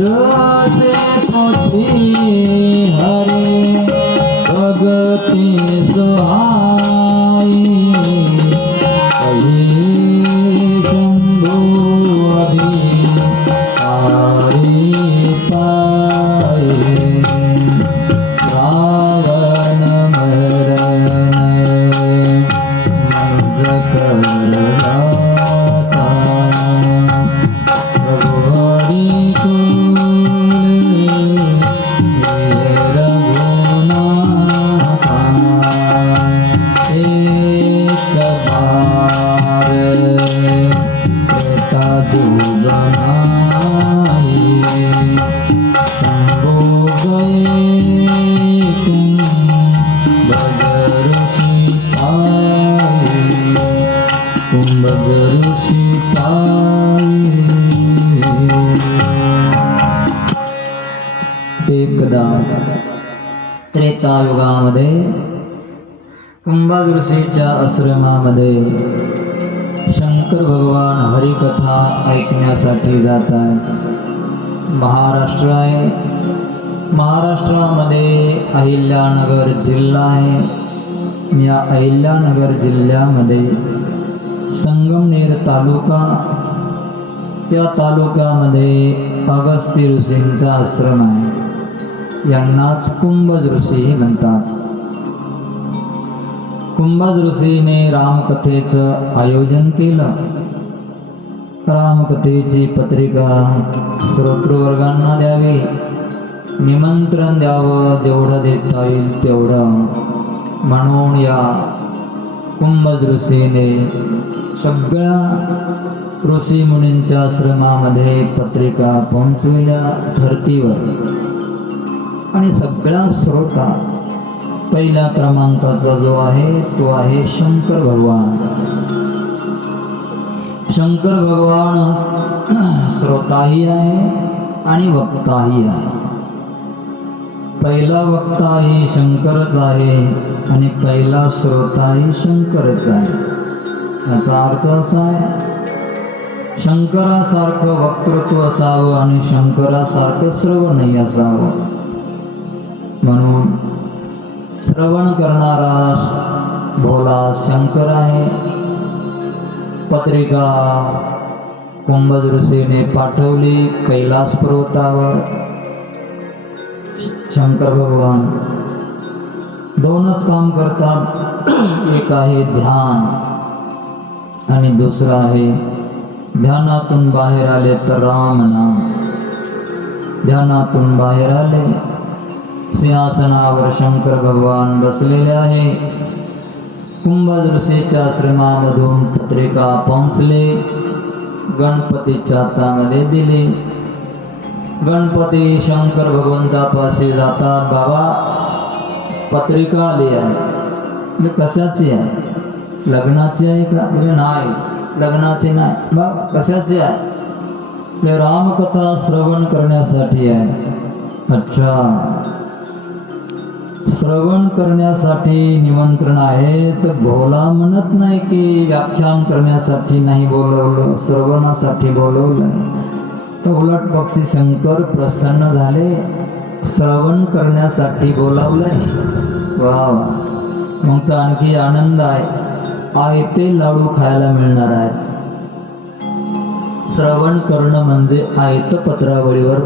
रोसे पोथी हरे भगति सुहाई शंभु अधिकारी पाए रावण मरण मंज करता रघुहरि कुल रघुनाथा एक बार त्रेता जुग बनाए शंभु गए कुंभ ऋषि पाए कुंभ ऋषि पाए। एकदा त्रेतायुगामध्ये कुंभज ऋषीच्या आश्रमामध्ये शंकर भगवान हरिकथा ऐकण्यासाठी जात आहेत. महाराष्ट्र आहे. महाराष्ट्रामध्ये अहिल्यानगर जिल्हा आहे. या अहिल्यानगर जिल्ह्यामध्ये संगमनेर तालुका, या तालुक्यामध्ये अगस्त्य ऋषींचा आश्रम आहे. यांनाच कुंभज ऋषी म्हणतात. कुंभज ऋषीने रामकथेचं आयोजन केलं. रामकथेची पत्रिका श्रोतृवर्गांना द्यावी, निमंत्रण द्यावं, जेवढं देता येईल तेवढं. म्हणून या कुंभज ऋषीने सगळ्या ऋषी मुनींच्या आश्रमामध्ये पत्रिका पोहोचविल्या धरतीवर. आणि सगळ्या श्रोता पहिल्या क्रमांकाचा जो आहे तो आहे शंकर भगवान. शंकर भगवान श्रोताही आहे आणि वक्ताही आहे. पहिला वक्ताही शंकरच आहे आणि पहिला श्रोताही शंकरच आहे. याचा अर्थ असा आहे, शंकरासारखं वक्तृत्व असावं आणि शंकरासारखं श्रवणही असावं. म्हणून श्रवण करणारा भोला शंकर आहे. पत्रिका कुंभज ऋषीने पाठवली कैलास पर्वतावर. शंकर भगवान दोनच काम करतात. एक आहे ध्यान आणि दुसरं आहे ध्यानातून बाहेर आले तर राम नाम. ध्यानातून बाहेर आले, सिंहासनावर शंकर भगवान बसलेले आहे. कुंभज ऋषीच्या आश्रमामधून पत्रिका पोहोचले, गणपतीच्या हातामध्ये दिली. गणपती शंकर भगवंतापाशी जातात. बाबा, पत्रिका आली आहे. कशाची आहे? लग्नाची आहे का? नाही, लग्नाची नाही. बाबा, कशाची आहे? रामकथा श्रवण करण्यासाठी आहे. अच्छा, श्रवण करण्यासाठी निमंत्रण आहे. तर भोला म्हणत नाही की व्याख्यान करण्यासाठी नाही बोलवलं, श्रवणासाठी बोलवलं. तर उलट पक्षी शंकर प्रसन्न झाले, श्रवण करण्यासाठी बोलावलंय. वा वा, मग तर आणखी आनंद आहे. आयते लाडू खायला मिळणार आहेत. श्रवण करणं म्हणजे आयत पत्रावळीवर